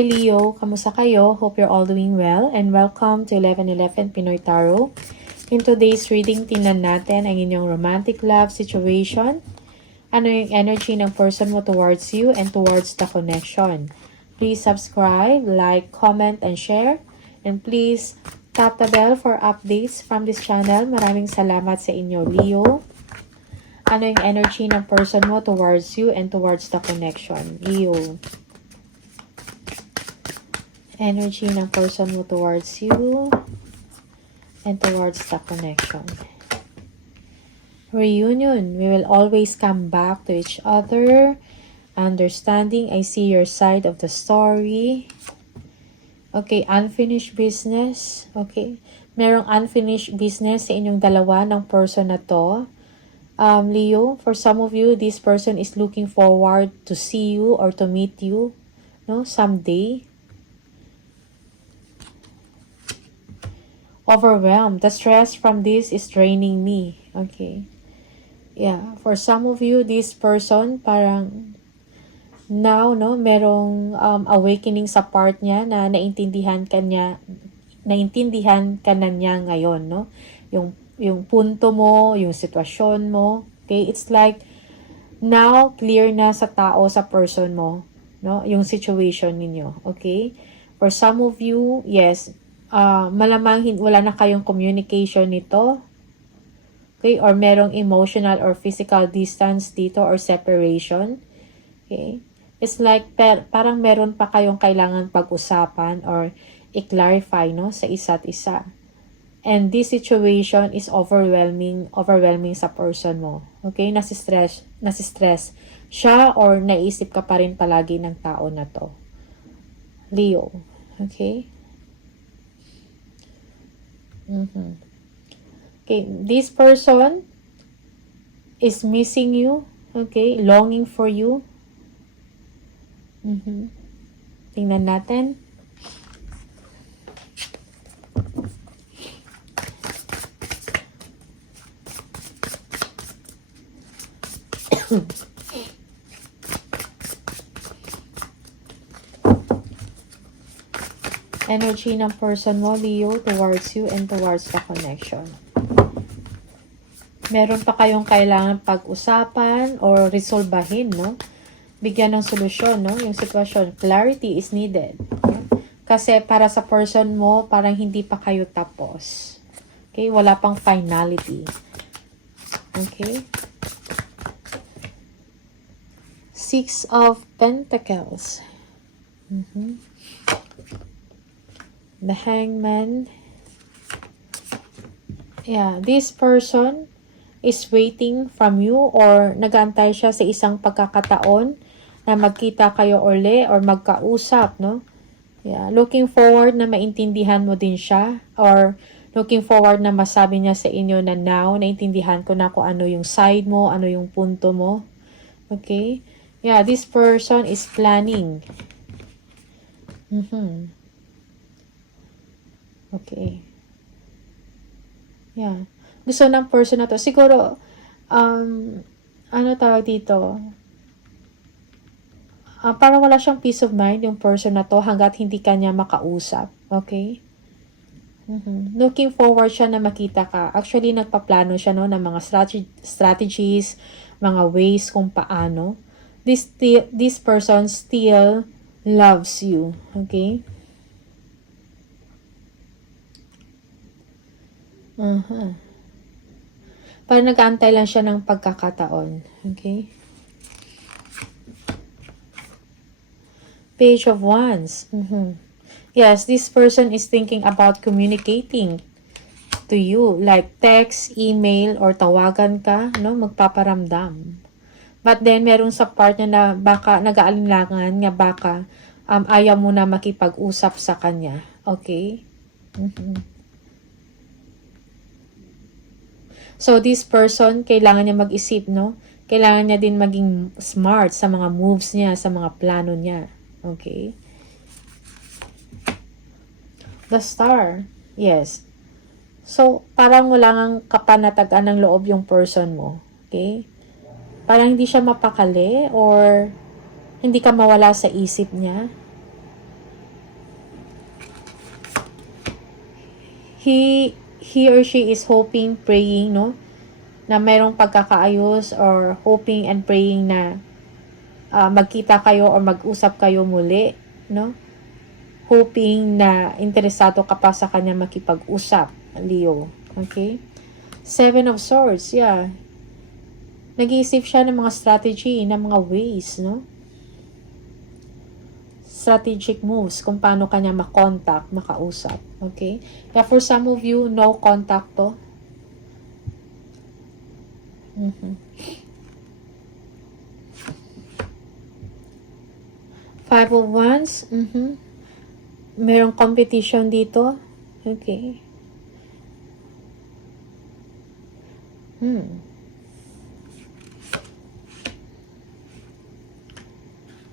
Hi Leo, kamusta kayo? Hope you're all doing well and welcome to 1111 Pinoy Tarot. In today's reading, tingnan natin ang inyong romantic love situation. Ano yung energy ng person mo towards you and towards the connection. Please subscribe, like, comment, and share. And please tap the bell for updates from this channel. Maraming salamat sa inyo, Leo. Ano yung energy ng person mo towards you and towards the connection, Leo. Energy ng person mo towards you and towards the connection. Reunion. We will always come back to each other. Understanding. I see your side of the story. Okay, unfinished business. Okay. Merong unfinished business sa inyong dalawa ng person na to. Leo, for some of you, this person is looking forward to see you or to meet you, no, someday. Overwhelmed. The stress from this is draining me. Okay. Yeah. For some of you, this person parang now, no, merong awakening sa part niya na naintindihan ka na niya ngayon, no? Yung punto mo, yung sitwasyon mo. Okay? It's like now clear na sa tao, sa person mo, no? Yung situation ninyo. Okay? For some of you, yes, malamang wala na kayong communication nito. Okay? Or merong emotional or physical distance dito or separation. Okay? It's like parang meron pa kayong kailangan pag-usapan or i-clarify, no, sa isa't isa. And this situation is overwhelming sa person mo. Okay? Nasistress siya or naisip ka pa rin palagi ng tao na to. Leo. Okay? Okay, this person is missing you, okay, longing for you. Tingnan natin. Energy ng person mo, Leo, towards you and towards the connection. Meron pa kayong kailangan pag-usapan or resolbahin, no? Bigyan ng solusyon, no? Yung sitwasyon. Clarity is needed. Kasi para sa person mo, parang hindi pa kayo tapos. Okay? Wala pang finality. Okay? Six of Pentacles. The Hangman. Yeah, this person is waiting from you or nag-aantay siya sa isang pagkakataon na magkita kayo uli or magkausap, no? Yeah, looking forward na maintindihan mo din siya or looking forward na masabi niya sa inyo na now, naintindihan ko na kung ano yung side mo, ano yung punto mo. Okay? Yeah, this person is planning. Okay. Yeah. Gusto ng person na to. Siguro, ano tawag dito? Parang wala siyang peace of mind yung person na to hanggat hindi kanya makausap. Okay? Looking forward siya na makita ka. Actually, nagpaplano siya, no, ng mga strategies, mga ways kung paano. This person still loves you. Okay? Parang nag-aantay lang siya ng pagkakataon. Okay? Page of Wands. Yes, this person is thinking about communicating to you. Like text, email, or tawagan ka, no? Magpaparamdam. But then, meron sa part niya na baka nag-aalinlangan nga baka ayaw mo na makipag-usap sa kanya. Okay? So, this person, kailangan niya mag-isip, no? Kailangan niya din maging smart sa mga moves niya, sa mga plano niya. Okay? The Star. Yes. So, parang wala ngang kapanatagan ng loob yung person mo. Okay? Parang hindi siya mapakali or hindi ka mawala sa isip niya. he or she is hoping, praying, no? Na mayroong pagkakaayos or hoping and praying na magkita kayo or mag-usap kayo muli, no? Hoping na interesado ka pa sa kanya makipag-usap, Leo. Okay? Seven of Swords, yeah. Nag-iisip siya ng mga strategy, ng mga ways, no? Strategic moves kung paano kanya makontak, makausap. Okay? Kaya for some of you, no contact to. Five of Wands, merong competition dito. Okay.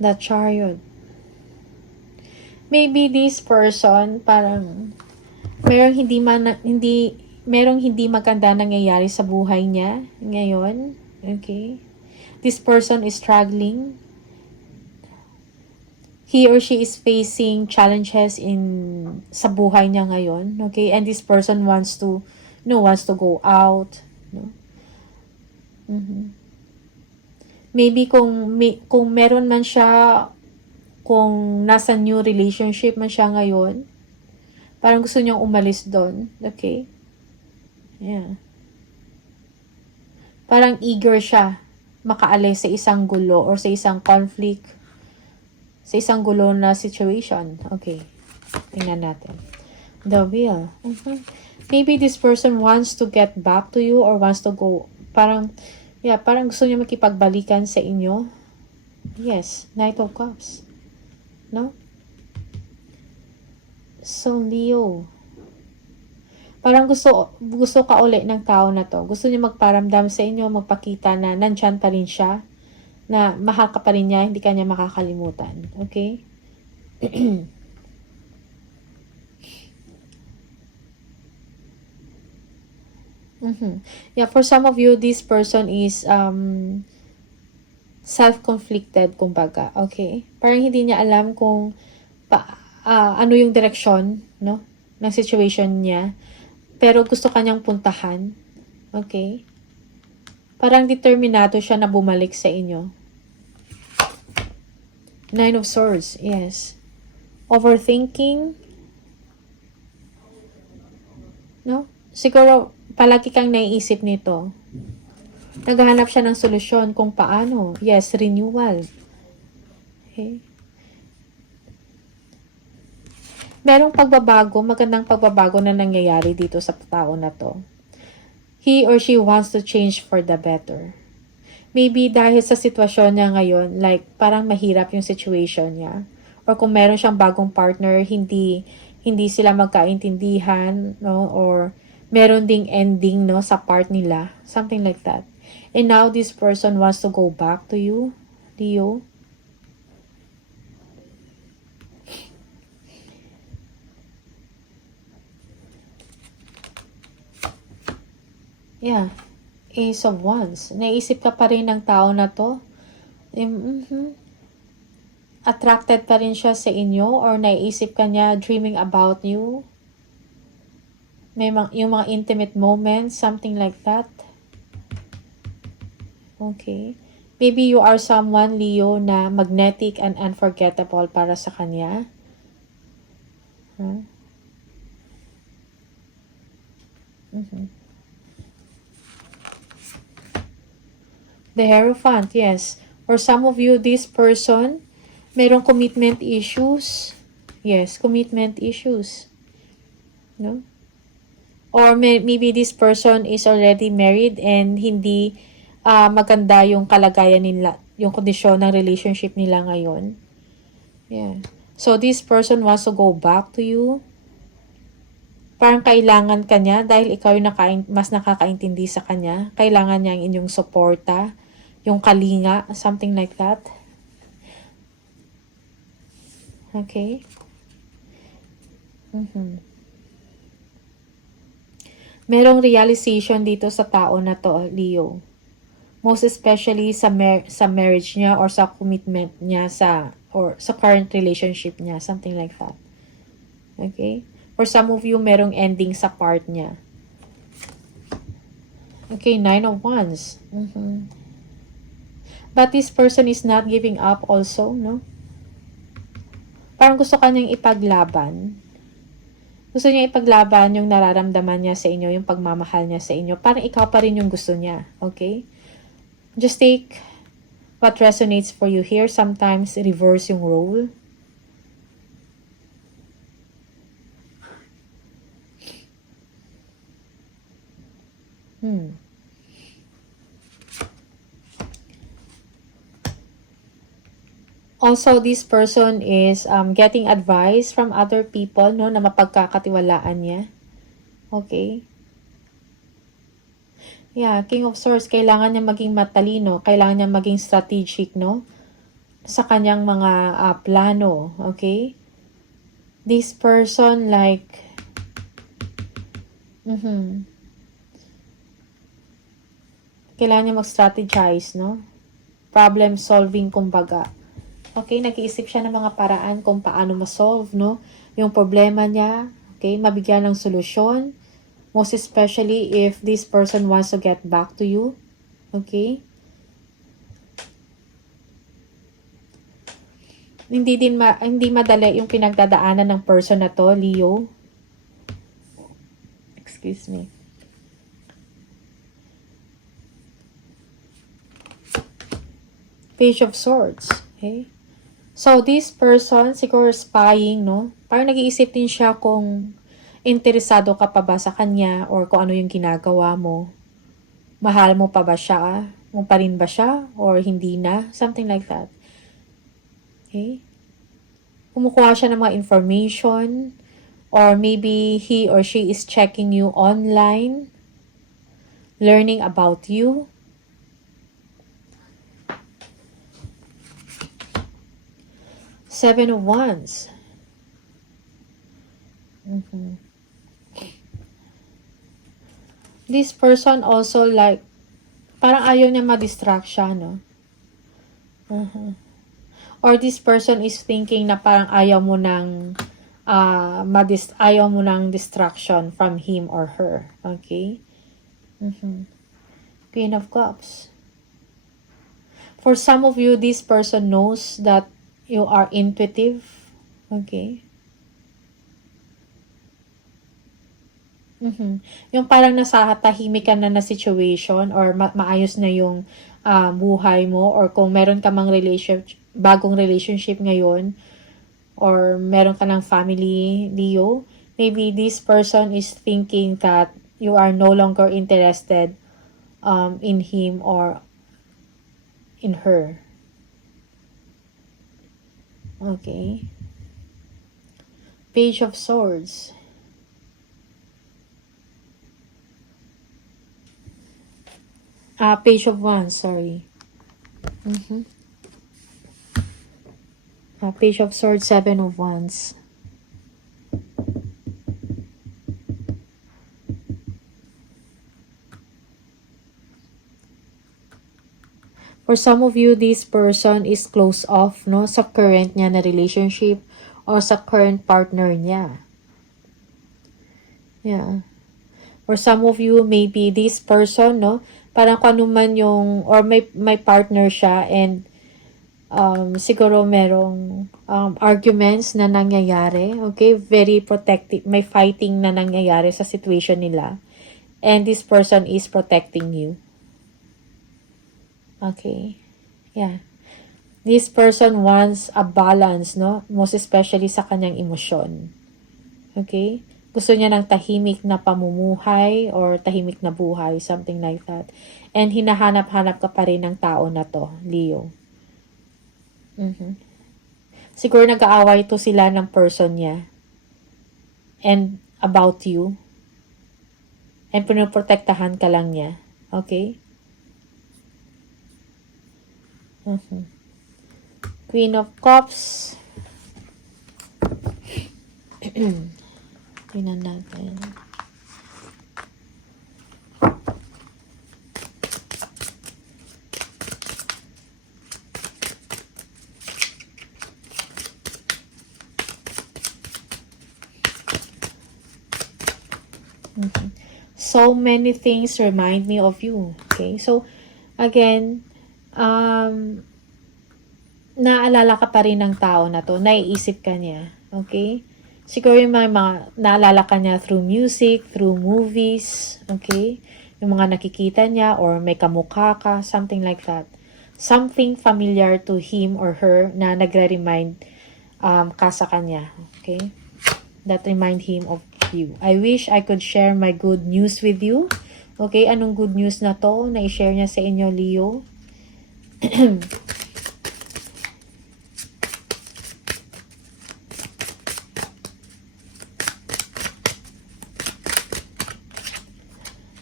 The Chariot. Maybe this person parang merong hindi maganda nangyayari sa buhay niya ngayon. Okay? This person is struggling. He or she is facing challenges sa buhay niya ngayon. Okay? And this person wants to go out, no? Maybe kung meron man siya, kung nasa new relationship man siya ngayon, parang gusto niyang umalis doon. Okay? Yeah. Parang eager siya makaalis sa isang gulo or sa isang conflict, sa isang gulo na situation. Okay. Tingnan natin. The Wheel. Maybe this person wants to get back to you or wants to go. Parang gusto niya makipagbalikan sa inyo. Yes. Knight of Cups. No? So, Leo. Parang gusto ka uli ng tao na to. Gusto niya magparamdam sa inyo, magpakita na nandyan pa rin siya, na mahal ka pa rin niya, hindi ka niya makakalimutan. Okay? Yeah, for some of you, this person is self-conflicted, kumbaga. Okay? Parang hindi niya alam kung ano yung direksyon, no, ng situation niya. Pero gusto kanyang puntahan. Okay? Parang determinado siya na bumalik sa inyo. Nine of Swords, yes. Overthinking. No? Siguro, palagi kang naiisip nito. Naghahanap siya ng solusyon kung paano. Yes, renewal. Okay? Merong pagbabago, magandang pagbabago na nangyayari dito sa tao na to. He or she wants to change for the better. Maybe dahil sa sitwasyon niya ngayon, like parang mahirap yung situation niya. Or kung meron siyang bagong partner, hindi sila magkaintindihan, no? Or meron ding ending, no, sa part nila. Something like that. And now this person wants to go back to you, Leo. Yeah. Ace of Wands. Naisip ka pa rin ng tao na to. Attracted pa rin siya sa inyo or naisip ka niya dreaming about you. May yung mga intimate moments, something like that. Okay. Maybe you are someone, Leo, na magnetic and unforgettable para sa kanya. The Hierophant, yes. For some of you, this person, merong commitment issues. Yes, commitment issues. No? Or maybe this person is already married and hindi maganda yung kalagayan nila, yung kondisyon ng relationship nila ngayon. Yeah. So, this person wants to go back to you. Parang kailangan ka niya dahil ikaw yung mas nakakaintindi sa kanya. Kailangan niya ang inyong suporta, yung kalinga, something like that. Okay? Merong realization dito sa tao na to, Leo. Most especially sa marriage niya or sa commitment niya or sa current relationship niya, something like that. Okay? For some of you, merong ending sa part niya. Okay, 9 of Wands. But this person is not giving up also, no? Parang gusto kanyang ipaglaban. Gusto niya ipaglaban yung nararamdaman niya sa inyo, yung pagmamahal niya sa inyo. Parang ikaw pa rin yung gusto niya, okay? Just take what resonates for you here. Sometimes reverse yung role. Also, this person is getting advice from other people, no, na mapagkakatiwalaan niya. Okay? Yeah, King of Swords, kailangan niya maging matalino, kailangan niya maging strategic, no, sa kanyang mga plano, okay? This person like kailangan niya mag-strategize, no? Problem solving, kumbaga. Okay, nag-iisip siya ng mga paraan kung paano ma-solve, no? Yung problema niya, okay, mabigyan ng solusyon. Most especially if this person wants to get back to you. Okay? Hindi madali yung pinagdadaanan ng person na to, Leo. Excuse me. Page of Swords. Okay? So, this person, siguro spying, no? Parang nag-iisip din siya kung interesado ka pa ba sa kanya or kung ano yung ginagawa mo. Mahal mo pa ba siya? Mo pa rin ba siya? Or hindi na? Something like that. Okay? Kumukuha siya ng mga information or maybe he or she is checking you online, learning about you. Seven of Wands. This person also like, parang ayaw niya ma-distract siya, no? Or this person is thinking na parang ayaw mo ng ayaw mo ng distraction from him or her. Okay? Queen of Cups. For some of you, this person knows that you are intuitive. Okay? Yung parang nasa tahimik ka na situation or maayos na yung buhay mo, or kung meron ka mang bagong relationship ngayon, or meron ka ng family, Leo, maybe this person is thinking that you are no longer interested in him or in her. Okay. Page of Swords. Page of Wands, sorry. Page of Swords, Seven of Wands. For some of you, this person is close off, no, sa current niya na relationship or sa current partner niya. Yeah. For some of you, maybe this person, no, parang kung ano man yung, or may partner siya and siguro merong arguments na nangyayari, okay? Very protective, may fighting na nangyayari sa situation nila. And this person is protecting you. Okay. Yeah. This person wants a balance, no? Most especially sa kanyang emosyon. Okay? Gusto niya ng tahimik na pamumuhay or tahimik na buhay, something like that. And hinahanap-hanap ka pa rin ng tao na to, Leo. Siguro nag-aaway to sila ng person niya. And about you. And pinoprotektahan ka lang niya. Okay? Queen of Cups. Tingnan natin. So many things remind me of you. Okay? So, again, naalala ka pa rin ng tao na to. Naiisip ka niya. Okay? Siguro yung mga naalala ka niya through music, through movies. Okay? Yung mga nakikita niya or may kamukha ka, something like that. Something familiar to him or her na nagre-remind ka sa kanya. Okay? That remind him of you. I wish I could share my good news with you. Okay? Anong good news na to na i-share niya sa inyo, Leo?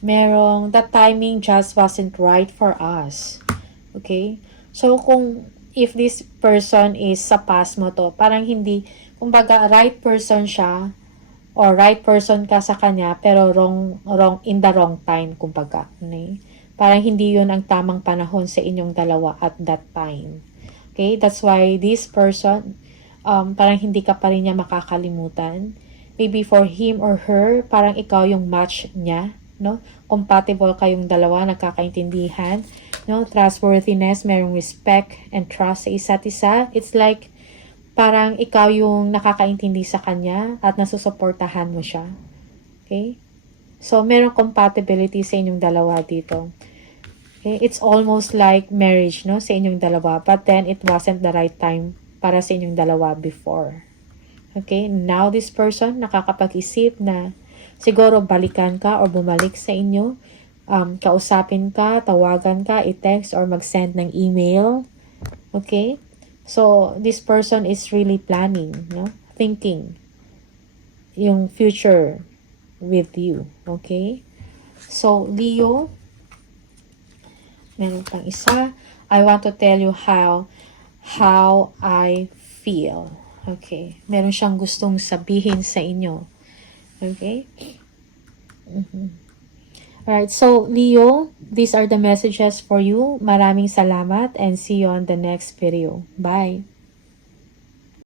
Merong the timing just wasn't right for us. Okay? So, if this person is sa past mo to, parang hindi, kumbaga, right person siya, or right person ka sa kanya, pero wrong in the wrong time, kumbaga. Okay? Parang hindi yun ang tamang panahon sa inyong dalawa at that time. Okay? That's why this person, parang hindi ka pa rin niya makakalimutan. Maybe for him or her, parang ikaw yung match niya, no? Compatible kayong dalawa, nagkakaintindihan, no? Trustworthiness, merong respect and trust sa isa't isa. It's like parang ikaw yung nakakaintindi sa kanya at nasusuportahan mo siya. Okay? So, merong compatibility sa inyong dalawa dito. Okay? It's almost like marriage, no? Sa inyong dalawa. But then, it wasn't the right time para sa inyong dalawa before. Okay? Now, this person nakakapag-isip na siguro balikan ka or bumalik sa inyo. Kausapin ka, tawagan ka, i-text or mag-send ng email. Okay? So, this person is really planning, no? Thinking yung future with you. Okay? So, Leo, meron pang isa. I want to tell you how I feel. Okay? Meron siyang gustong sabihin sa inyo. Okay? Alright, so Leo, these are the messages for you. Maraming salamat and see you on the next video. Bye!